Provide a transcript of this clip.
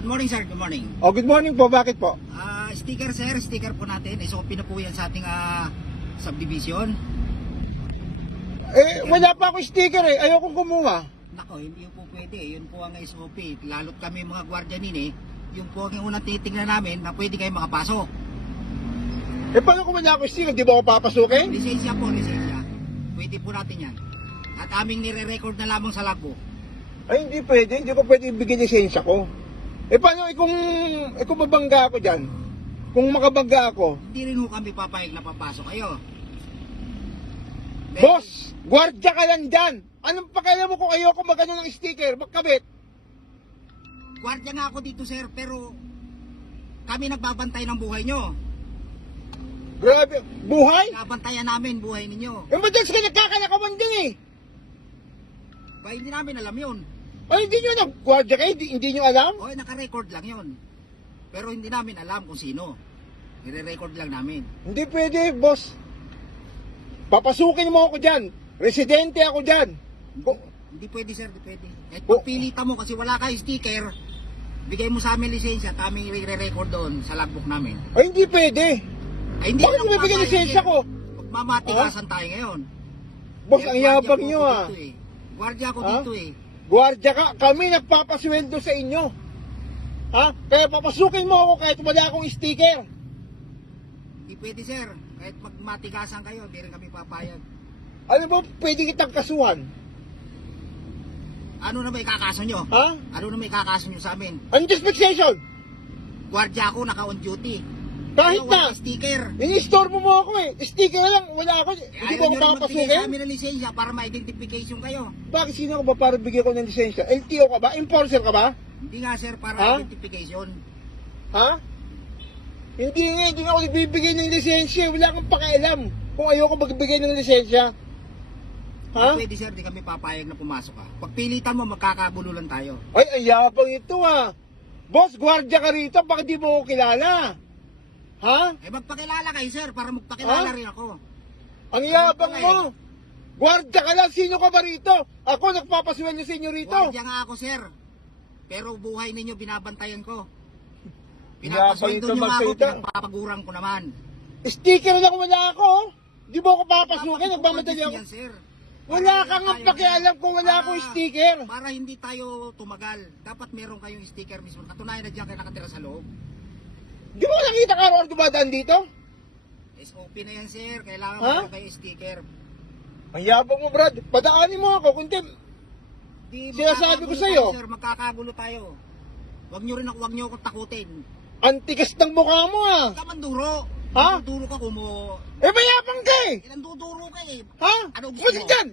Good morning, sir. Good morning. Oh, good morning po. Bakit po? Sticker, sir. Sticker po natin. SOP na po yan sa ating subdivision. Wala pa ako sticker eh. Ayokong kumuha. Nako, hindi po pwede. Yun po ang SOP. Lalo't kami mga gwardiyanin yun po ang unang titignan namin na pwede kayo makapasok. Paano kung wala ako sticker? Di ba ako papasukin? Lisensya po, lisensya. Pwede po natin yan. At aming nire-record na lamang sa logbook. Ay, hindi pwede. Hindi ko pwede ibigay lisensya ko. Paano kung mabangga ako dyan? Kung makabangga ako? Hindi rin ho kami papayag na papasok kayo. Boss, gwardya ka lang dyan. Anong pakialam mo kung ayoko magano ng sticker? Magkabit. Gwardiya nga ako dito, sir, pero kami nagbabantay ng buhay nyo. Grabe. Buhay? Nabantayan namin buhay ninyo. Madalas ka nagkakalakawan din eh. Ba, hindi namin alam yun. Ay, hindi nyo alam. Gwardya kayo, hindi nyo alam? O, naka-record lang yun. Pero hindi namin alam kung sino. Nire-record lang namin. Hindi pwede, boss. Papasukin mo ako dyan. Residente ako dyan. Hindi pwede, sir, hindi pwede. Kahit pagpilitan mo kasi wala kayo sticker, bigay mo sa amin lisensya at aming i-record doon sa logbook namin. Ay, hindi pwede. Ay, hindi Bakit lang may bigay papayag lisensya yan. ko? Magmamatigasan tayo ngayon. Boss, Kaya ang gwardiya yabang po nyo ako ah. dito, eh. Gwardiya ako Ha? dito eh. Gwardya ka, kami nagpapasweldo sa inyo. Ha? Kaya papasukin mo ako kahit wala akong sticker. Hindi pwede, sir. Kahit magmatigasan kayo, hindi rin kami papayag. Ano ba, pwede kitang kasuhan? Ano na may kakaso nyo? Ha? Ano na may kakaso nyo sa amin? Anong dispensation? Gwardiya ako, naka-on duty. Kahit Pero na. wala sticker. Ini-store mo ako eh. Sticker na lang, wala ako. Hindi Ayaw mo ako nyo rin magbigay sa papasukin? amin ng lisensya para ma-identification kayo. Bakit sino ka ba para bigyan ko ng lisensya? LTO ka ba? Enforcer ka ba? Hindi nga, sir, para Ha? identification. Ha? Hindi nga ako nagbibigay ng lisensya. Wala kang pakialam kung ayoko magbigay ng lisensya. Ha? Pwede, sir, di kami papayag na pumasok ka. Pagpilitan mo, magkakabululan tayo. Ay, ang yabang ito ah. Boss, gwardya ka rito, bakit di mo ako kilala? Ha? Magpakilala kayo, sir, para magpakilala Ha? rin ako. Ang yabang Ay. mo. Gwardya ka lang, sino ka ba rito? Ako nagpapasweldo sa inyo rito. Gwardiya nga ako, sir. Pero buhay ninyo binabantayan ko. Yabang Pinapasweldo ito nyo nga ako, magsalita. pinagpapagurang ko naman. Sticker lang wala ako. Oh. Di mo ako papasukin, Dapat nagmamadali ipupundis ako. yan, sir. Wala Para kang tayo- pakialam kung wala para- akong sticker. Para hindi tayo tumagal, dapat meron kayong sticker mismo. Katunayan na diyan kayo nakatira sa loob. Di mo nakita ka araw dumadaan dito? SOP na yan, sir. Kailangan Ha? meron kayo sticker. Ang yabang mo, Brad. Padaanin mo ako, kundi Di, Sinasabi ko magkakagulo sa'yo. tayo, sir, magkakagulo tayo. Huwag nyo akong takutin. antikas ng mukha mo ah. Huwag ka manduro. Ha? Manduro ka kumo. Mayabang ka eh. Nanduduro ka eh. Ha? Ano gusto Kumasin mo? dyan.